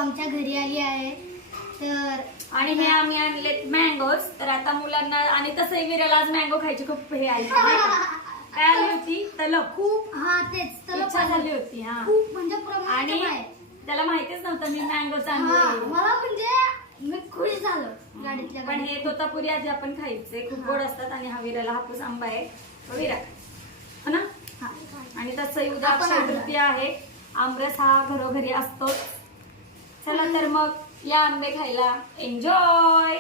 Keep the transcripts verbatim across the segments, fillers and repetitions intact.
आमच्या घरी आली आहे. तर आणि हे आम्ही आणलेत मँगोज. तर आता मुलांना आणि तसंही विराला आज मँगो खायची खूप हे आली काय आली होती तलप. खूप हा तेच तलप इच्छा झाली होती. हा खूप म्हणजे प्रमाणाच्या आणि बाहेर. त्याला माहितीच नव्हतं मी मँगो हा, चांगली. मला म्हणजे मी खुश झालो गाडीतल्या पण गाडीत. हे तोतापुरी आधी आपण खायचे खूप गोड असतात. आणि हा विराला हापूस आंबा आहे तो विरा हो ना. हा. आणि तसंही उद्या आपण अक्षय आणला. तृतीया आहे. आमरस हा घरोघरी असतो. चला तर मग या आंबे खायला. एन्जॉय.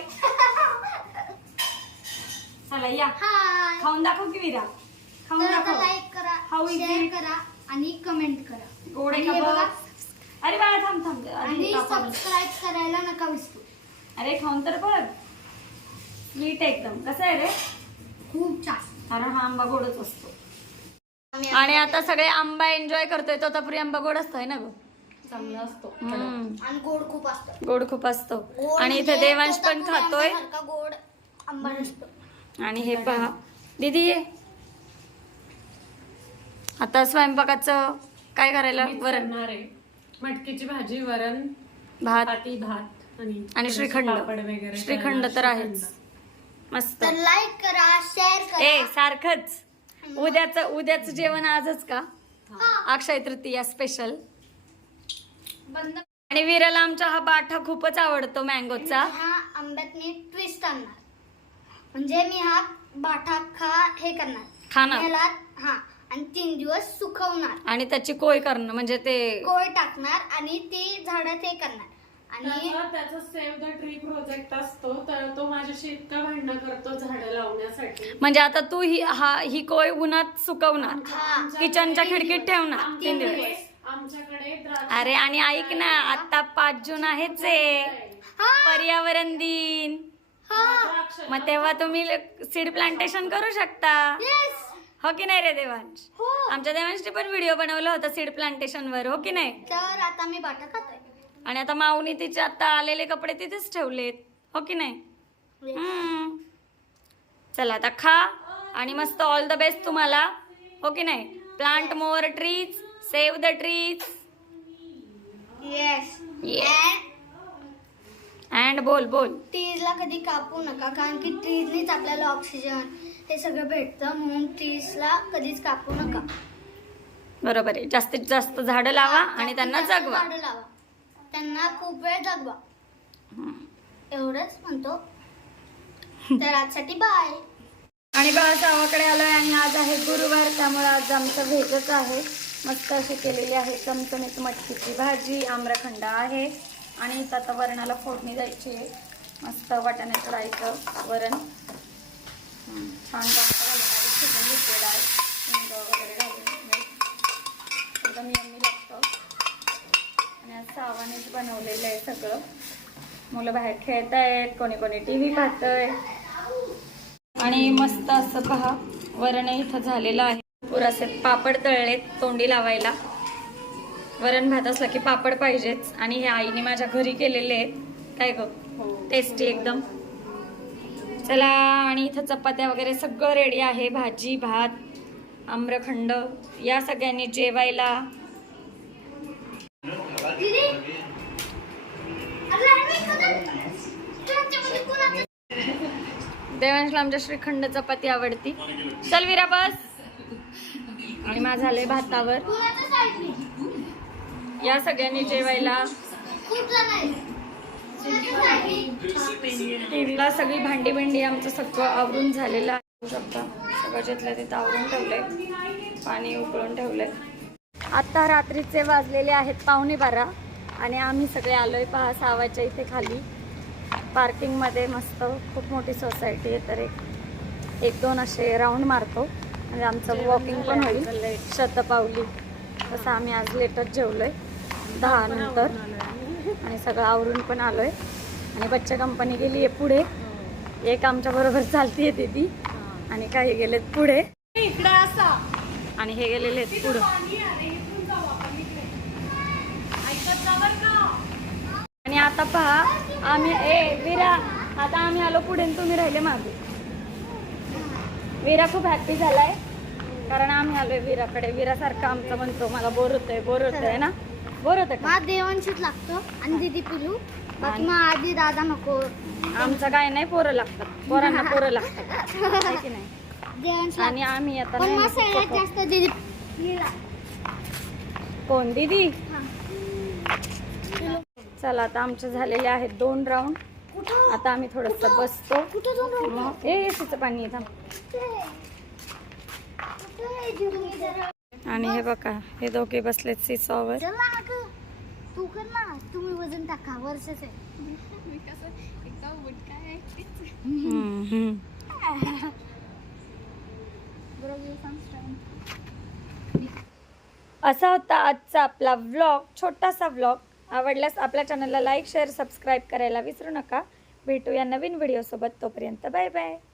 चला या हाय. खाऊन दाखव की विरा. खाऊन तर आता दाखव. लाईक करा, How is शेअर it? करा आणि कमेंट करा. गोड आहे आणि हे का बघा, बघ. अरे बाळा थांब थांब आणि आधी कापावं. सबस्क्राईब करायला नका विसरू. अरे खाऊन तर बघ. स्वीट एकदम कसं आहे रे. खूप छान. कारण हा आंबा गोडच असतो. आणि आता सगळे आंबा एन्जॉय करतोय. तोतापुरी आंबा गोड असतोय ना ग. चांगला असतो. हम्म. आणि गोड खूप असतं. गोड खूप असतो. गोड आणि इथे म्हणजे देवांश पण तोतापुरी खातोय. आंब्यासारखा गोड आंबा नसतो. आणि हे पहा दीदी ये. आता स्वयंपाकाचं काय करायला. मीच वरण करणार आहे. मटकीची भाजी, वरण, भात चपाती, भात आणि आणि श्रीखंड. पापड वगैरे श्रीखंड तर आहेच. मस्त. तर लाईक करा, शेअर करा. ए सारखंच. उद्याच उद्याच जेवण आजच का. हा. अक्षय तृतीया स्पेशल. बंद. आणि वीराला आमचा हा बाठा खूपच आवडतो मँगोचा. ह्या आंब्यात मी ट्विस्ट आणणार. म्हणजे मी हा बाठा खा हे करणार. खाणार. ह्याला हा आणि तीन दिवस सुकवणार. आणि त्याची कोय करणं म्हणजे ते कोळ टाकणार आणि ती झाडात हे करणार. आणि त्याचा त्याचा सेव्ह द ट्री प्रोजेक्ट असतो. तर तो माझ्याशी इतका भांडण करतो झाडं लावण्यासाठी. म्हणजे आता तू ही हा ही कोय उन्हात सुकवणार. हा. किचनच्या खिडकीत ठेवणार तीन दिवस. आमच्याकडे आमच्याकडे द्राक्ष- अरे आणि ऐक ना आता पाच जून आहेच आहे. हा. पर्यावरण दिन. हा. द्राक्ष- मग तेव्हा तुम्ही सीड प्लांटेशन करू शकता. Yes. हो की नाही रे देवांश. हो. आमच्या देवांशने पण व्हिडिओ बनवला होता सीड प्लांटेशन वर. हो की नाही. तर आता मी बाठा खातोय. आणि आता माऊनी तिचे आता आलेले कपडे तिथेच ठेवलेत. हो की नाही. Yes. हम्म. चला आता खा आणि मस्त ऑल द बेस्ट तुम्हाला. हो की नाही. Plant more trees, save the trees. Yes. Yes. And and बोल बोल. ट्रीजला कधी कापू नका कारण की ट्रीजनीच आपल्याला ऑक्सिजन हे सगळं भेटतं. म्हणून ट्रीजला कधीच कापू नका. बरोबर आहे. जास्तीत जास्त झाडं लावा आणि त्यांना जास्तीत जास्त जगवा. झाडं लावा. त्यांना खूप वेळ जगवा. एवढंच म्हणतो. तर आजसाठी बाय. आणि बघा गावाकडे आलोय आणि आज आहे गुरुवार. त्यामुळे आज आमचं व्हेजच आहे. मस्त अशी केलेली आहे चमचमीत मटकीची भाजी. आम्रखंड आहे आणि इथं आता वरणाला फोडणी द्यायची आहे. मस्त वाटाण्याचं डाळीचं वरण. हम्म, छान जास्त घालून आधी शिजवून घेतलेलं आहे. हिंग वगैरे घालून मीठ एकदम यम्मी लागतं. आणि आज सावानेच बनवलेलं आहे सगळं. मुलं बाहेर खेळत आहेत. कोणी कोणी टी व्ही पाहतंय. आणि मस्त असं पहा वरण इथं झालेलं आहे. पुरासे पापड तळलेत तोंडी लावायला. वरण भात असला की पापड पाहिजेच. आणि हे आईने माझ्या घरी केलेले आहेत. काय ग टेस्टी एकदम. चला आणि इथं चपात्या वगैरे सगळं रेडी आहे. भाजी भात आम्रखंड. या सगळ्यांनी जेवायला. दीदी अरे मी कधी तुमच्यामध्ये कोणाचं देवांशला आमच्या श्रीखंड चपाती आवडती. चल विरा बस. आणि माझं झालंय भातावर. कोणाच्या साईडनी या सगळ्यांनी जेवायला. खूप जण आहेत. कोणाच्या साईडनी टीव्हीला सगळी भांडी बिंडी आमचं सगळं आवरून झालेलं आहे. बघू शकता सगळं जिथलं तिथं आवरून ठेवलंय. पाणी उकळून ठेवलंय. आता रात्रीचे वाजलेले आहेत पावणे बारा आणि आम्ही सगळे आलोय पहा सावाच्या इथे खाली पार्किंगमध्ये. मस्त खूप मोठी सोसायटी आहे. तर एक एक दोन असे राऊंड मारतो म्हणजे आमचं वॉकिंग पण होईल शतपावली. तसं आम्ही आज लेटच जेवलोय दहा नंतर. आणि सगळं आवरून पण आलोय. आणि बच्चा कंपनी गेली आहे पुढे. एक आमच्या बरोबर चालती येते ती आणि काही गेलेत पुढे. इकडे असा आणि हे गेलेले आहेत पुढे. आणि आता पहा आम्ही ए विरा आता आम्ही आलो पुढे आणि तुम्ही राहिले मागे. विरा खूप हॅप्पी झालाय कारण आम्ही आलोय विराकडे. विरा सारखं आमचं म्हणतो मला बोर होतंय बोर होतंय ना. बोर होतं का? मला देवांशीच लागतो आणि दीदी पिलू बाकी मग आधी दादा नको आमचं काय नाही, पोरं लागतात, पोरांना पोरं लागतात आहे की नाही. देवांशी आणि आम्ही आता पण नाही मला ना सगळ्यात खूप- जास्त दीदी पिलूला. कोण दीदी? हा. चला आता आमचे झालेले आहेत दोन राऊंड. कुठं आता आम्ही थोडस बसतो. कुठं जाऊन राहिलो? मग ए एसीचं पाणी येतं. कुठे? कुठे तुम्ही जरा? आणि हे बघा, हे दोघे बसलेत सीसॉवर. चला अगं, तू कर ना, तुम्ही वजन टाका वर्षाचे. हम्म, हम्म. असा होता आजचा आपला व्लॉग, छोटासा व्लॉग. आवडल्यास आपल्या चॅनलला लाईक शेअर सबस्क्राईब करायला विसरू नका. भेटूया नवीन व्हिडिओसोबत, तोपर्यंत बाय बाय.